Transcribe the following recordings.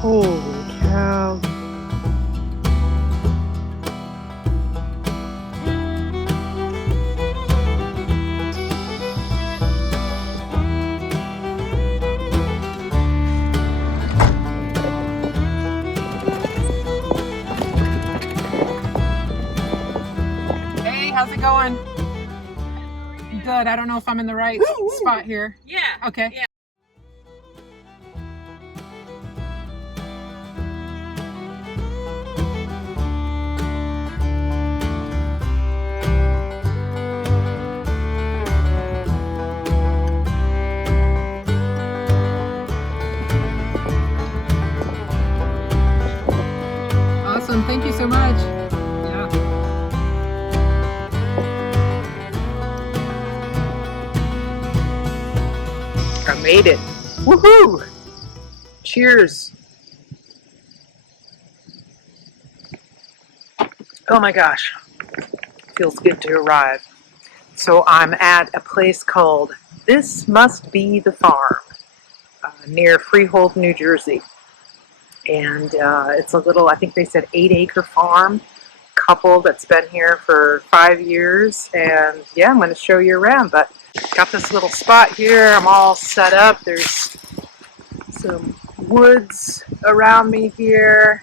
Holy cow. Hey, how's it going? Good. I don't know if I'm in the right spot here. Yeah. Okay. Yeah. Awesome. Thank you so much. Yeah. I made it. Woohoo! Cheers. Oh my gosh. Feels good to arrive. So I'm at a place called This Must Be the Farm near Freehold, New Jersey. And it's a little, I think they said 8-acre farm. Couple that's been here for 5 years. And yeah, I'm going to show you around. But got this little spot here. I'm all set up. There's some woods around me here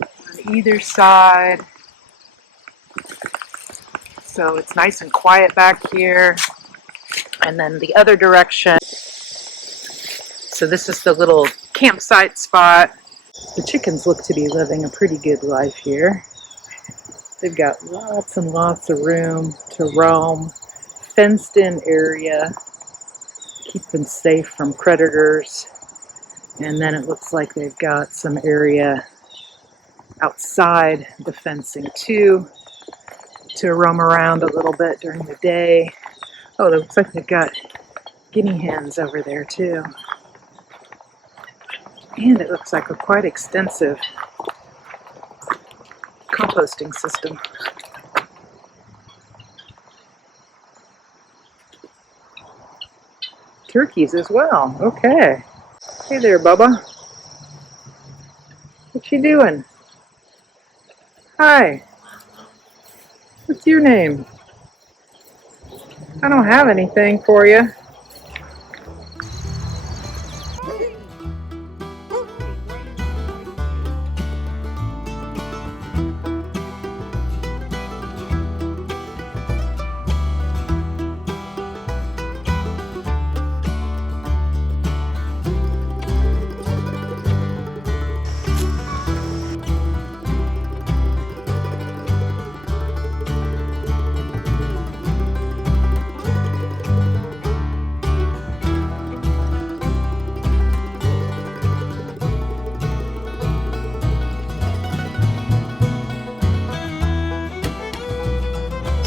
on either side. So it's nice and quiet back here. And then the other direction. So this is the little campsite spot. The chickens look to be living a pretty good life here. They've got lots and lots of room to roam. Fenced in area. Keep them safe from predators. And then it looks like they've got some area outside the fencing too, to roam around a little bit during the day. Oh, it looks like they've got guinea hens over there too. And it looks like a quite extensive composting system. Turkeys as well. Okay. Hey there, Bubba. What you doing? Hi. What's your name? I don't have anything for you.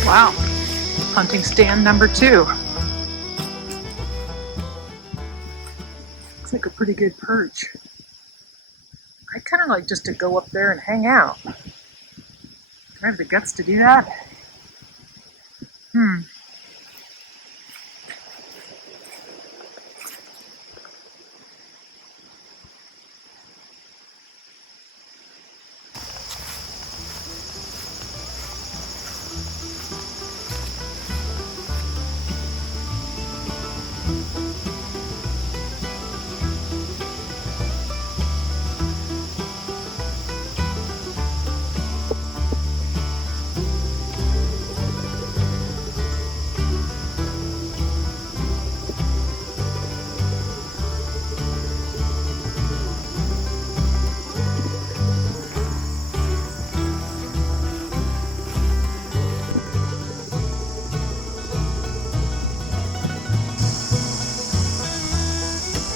Wow. Hunting stand number 2. Looks like a pretty good perch. I'd kind of like just to go up there and hang out. Do I have the guts to do that?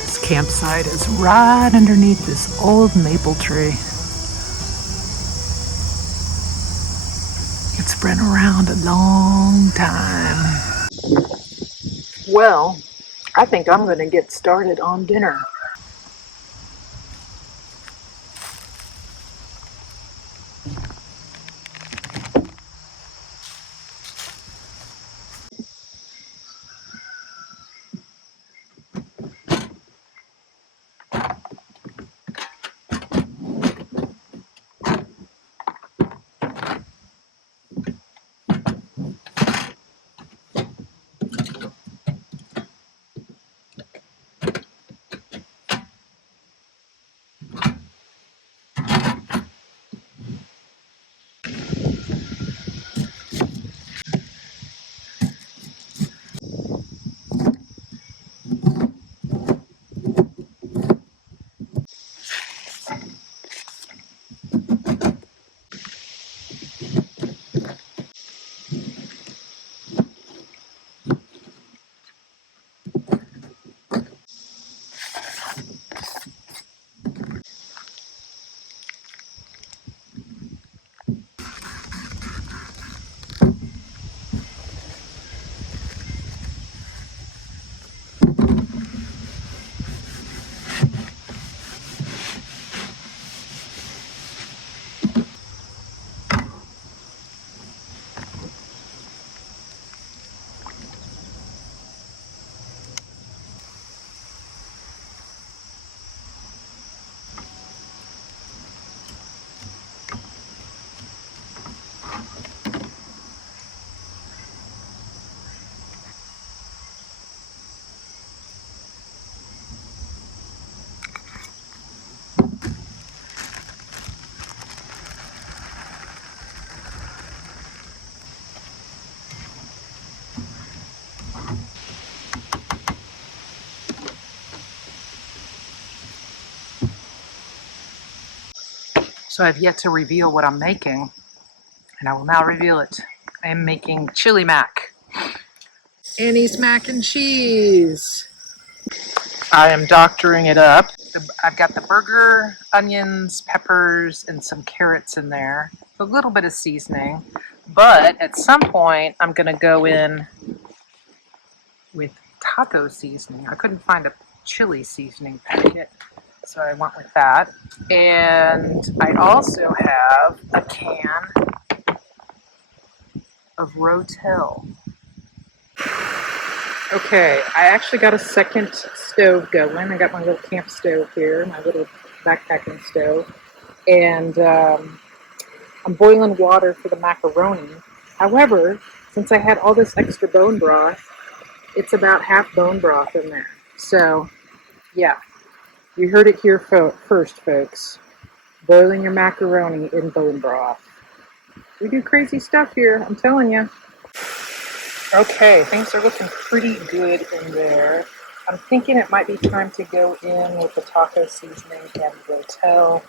This campsite is right underneath this old maple tree. It's been around a long time. Well, I think I'm going to get started on dinner. So I've yet to reveal what I'm making, and I will now reveal it. I am making chili mac. Annie's mac and cheese. I am doctoring it up. I've got the burger, onions, peppers, and some carrots in there. A little bit of seasoning. But at some point, I'm going to go in with taco seasoning. I couldn't find a chili seasoning packet, so I went with that. And I also have a can of Rotel. Okay, I actually got a second stove going. I got my little camp stove here, my little backpacking stove. And I'm boiling water for the macaroni. However, since I had all this extra bone broth, it's about half bone broth in there. So, yeah, you heard it here first, folks. Boiling your macaroni in bone broth. We do crazy stuff here, I'm telling you. Okay, things are looking pretty good in there. I'm thinking it might be time to go in with the taco seasoning and Rotel,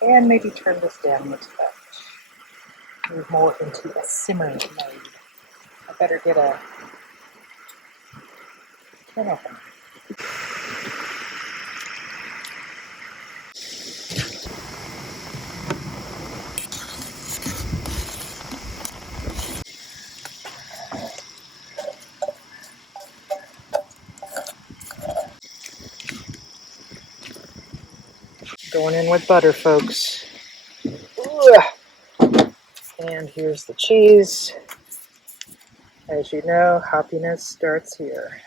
and maybe turn this down a touch. Move more into a simmering mode. I better get a can opener. Going in with butter, folks. Ugh. And here's the cheese. As you know, happiness starts here.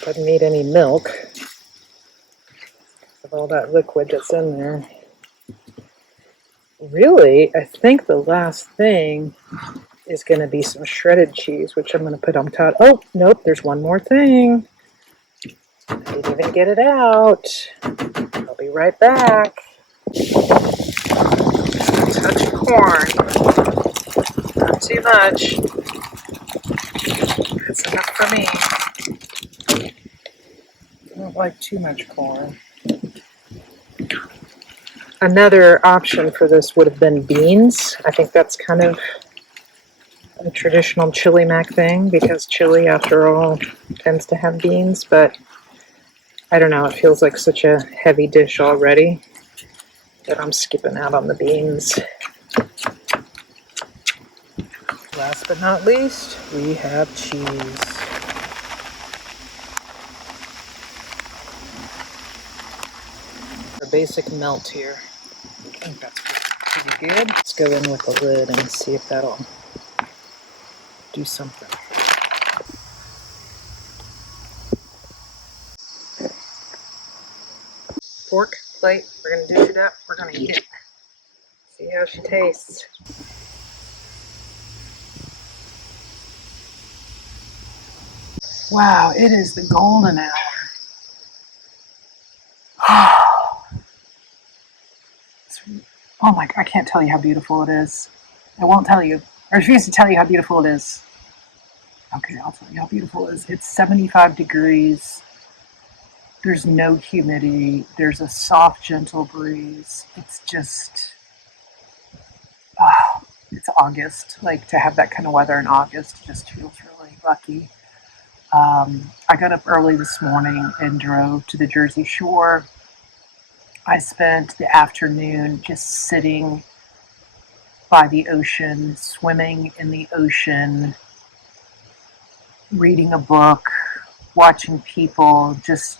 Doesn't need any milk with all that liquid that's in there. Really, I think the last thing is going to be some shredded cheese, which I'm going to put on top. Oh, nope, there's one more thing. I didn't even get it out. I'll be right back. Just a touch of corn. Not too much. That's enough for me. I don't like too much corn. Another option for this would have been beans. I think that's kind of a traditional chili mac thing because chili, after all, tends to have beans, but I don't know, it feels like such a heavy dish already that I'm skipping out on the beans. Last but not least, we have cheese. The basic melt here. I think that's pretty good. Let's go in with the lid and see if that'll do something. Fork, plate, we're going to dish it up. We're going to eat it. See how she tastes. Wow, it is the golden hour. Oh my God, I can't tell you how beautiful it is. I won't tell you. I refuse to tell you how beautiful it is. Okay, I'll tell you how beautiful it is. It's 75 degrees. There's no humidity. There's a soft, gentle breeze. It's just, it's August. Like, to have that kind of weather in August just feels really lucky. I got up early this morning and drove to the Jersey Shore. I spent the afternoon just sitting by the ocean, swimming in the ocean, reading a book, watching people, just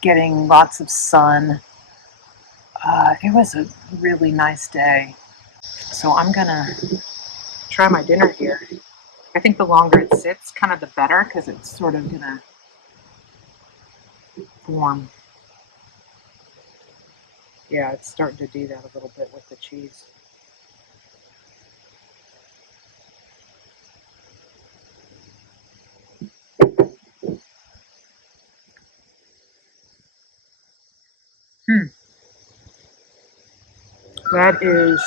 getting lots of sun. It was a really nice day. So I'm gonna try my dinner here. I think the longer it sits, kind of the better, because it's sort of gonna form. Yeah, it's starting to do that a little bit with the cheese. That is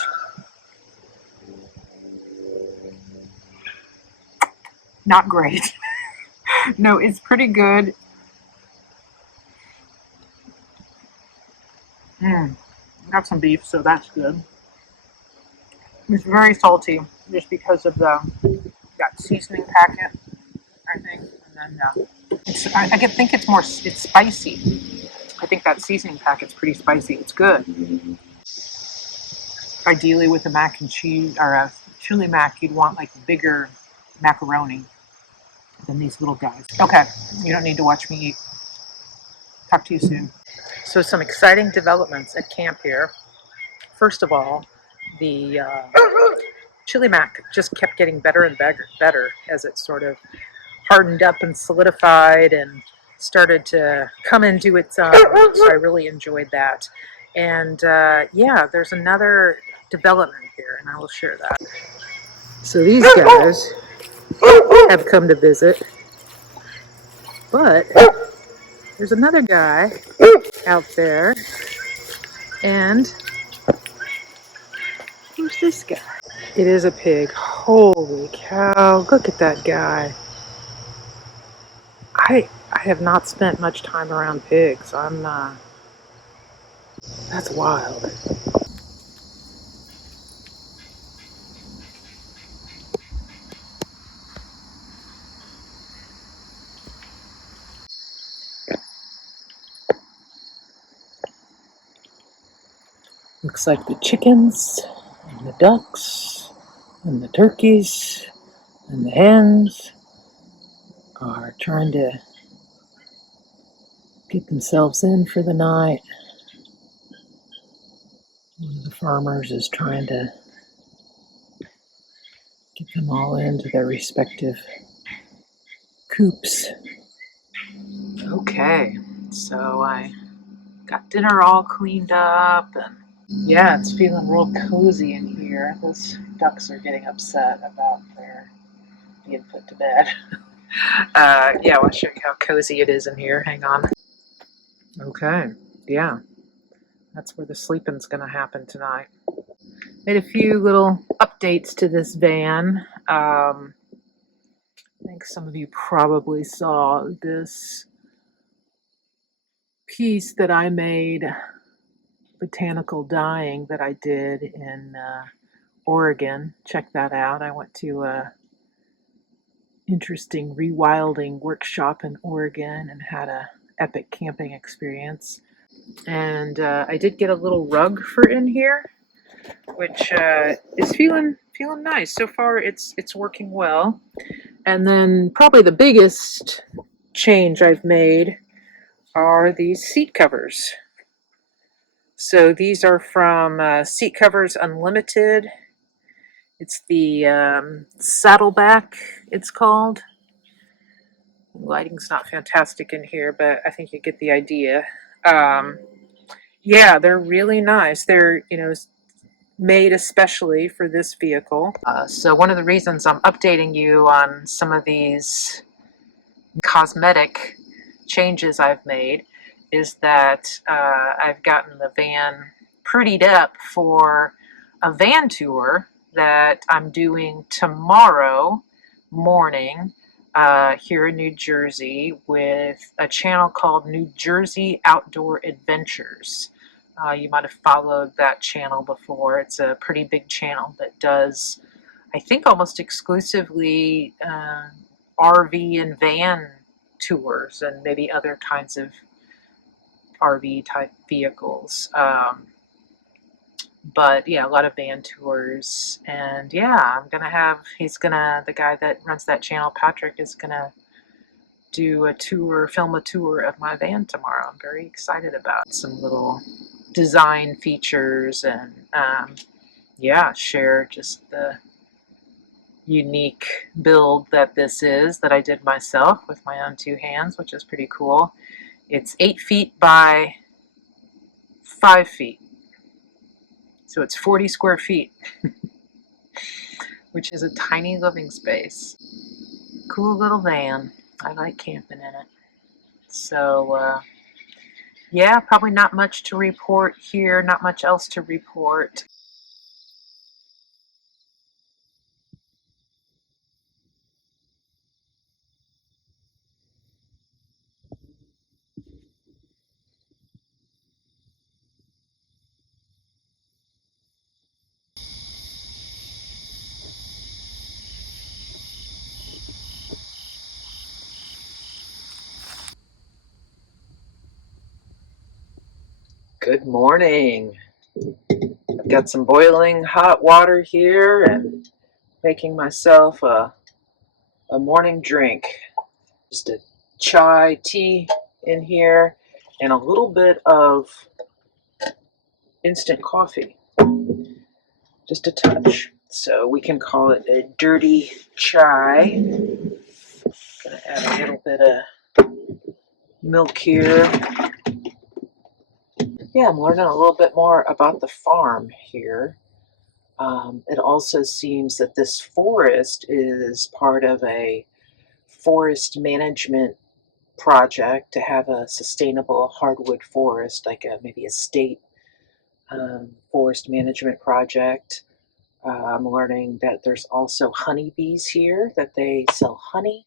not great. No, it's pretty good. Got some beef, so that's good. It's very salty, just because of that seasoning packet, I think. And then I think it's more it's spicy. I think that seasoning packet's pretty spicy. It's good. Ideally, with a mac and cheese or a chili mac, you'd want like bigger macaroni than these little guys. Okay, you don't need to watch me eat. Talk to you soon. So, some exciting developments at camp here. First of all, the chili mac just kept getting better and better as it sort of hardened up and solidified and started to come into its own. So I really enjoyed that. And yeah, there's another development here, and I will share that. So these guys have come to visit, but there's another guy out there, and who's this guy? It is a pig. Holy cow, look at that guy. I have not spent much time around pigs. That's wild. Looks like the chickens and the ducks and the turkeys and the hens are trying to get themselves in for the night. One of the farmers is trying to get them all into their respective coops. Okay, so I got dinner all cleaned up, and yeah, it's feeling real cozy in here. Those ducks are getting upset about their being put to bed. Yeah, I'll show you how cozy it is in here. Hang on. Okay, yeah, that's where the sleeping's gonna happen tonight. Made a few little updates to this van. I think some of you probably saw this piece that I made, botanical dyeing, that I did in Oregon. Check that out. I went to a interesting rewilding workshop in Oregon and had a epic camping experience. And I did get a little rug for in here, which is feeling nice so far. It's working well. And then probably the biggest change I've made are these seat covers. So these are from Seat Covers Unlimited. It's the Saddleback, it's called. The lighting's not fantastic in here, but I think you get the idea. Yeah, they're really nice. They're, made especially for this vehicle. So one of the reasons I'm updating you on some of these cosmetic changes I've made is that I've gotten the van prettied up for a van tour that I'm doing tomorrow morning here in New Jersey with a channel called New Jersey Outdoor Adventures. You might have followed that channel before. It's a pretty big channel that does, I think, almost exclusively RV and van tours and maybe other kinds of RV type vehicles. But yeah, a lot of van tours. And yeah, the guy that runs that channel, Patrick, is gonna do a tour, film a tour of my van tomorrow. I'm very excited about some little design features and yeah, share just the unique build that this is, that I did myself with my own two hands, which is pretty cool. It's 8 feet by 5 feet, so it's 40 square feet, which is a tiny living space. Cool little van. I like camping in it. So yeah, probably not much to report here, not much else to report. Good morning. I've got some boiling hot water here and making myself a morning drink. Just a chai tea in here and a little bit of instant coffee. Just a touch. So we can call it a dirty chai. Gonna add a little bit of milk here. Yeah, I'm learning a little bit more about the farm here. It also seems that this forest is part of a forest management project to have a sustainable hardwood forest, like maybe a state forest management project. I'm learning that there's also honeybees here, that they sell honey,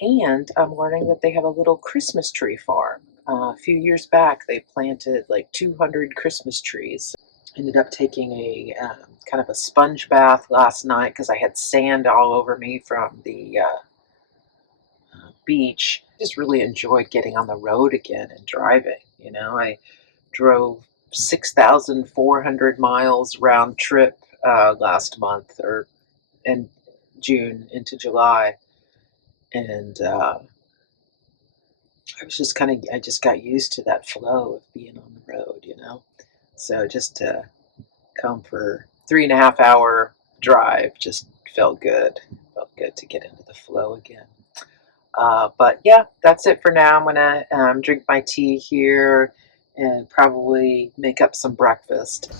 and I'm learning that they have a little Christmas tree farm. A few years back, they planted like 200 Christmas trees. Ended up taking a kind of a sponge bath last night because I had sand all over me from the beach. Just really enjoyed getting on the road again and driving. You know, I drove 6,400 miles round trip last month, or in June into July, and I just got used to that flow of being on the road. You know, so just to come for 3.5 hour drive just felt good. Felt good to get into the flow again. But yeah, that's it for now. I'm gonna drink my tea here and probably make up some breakfast.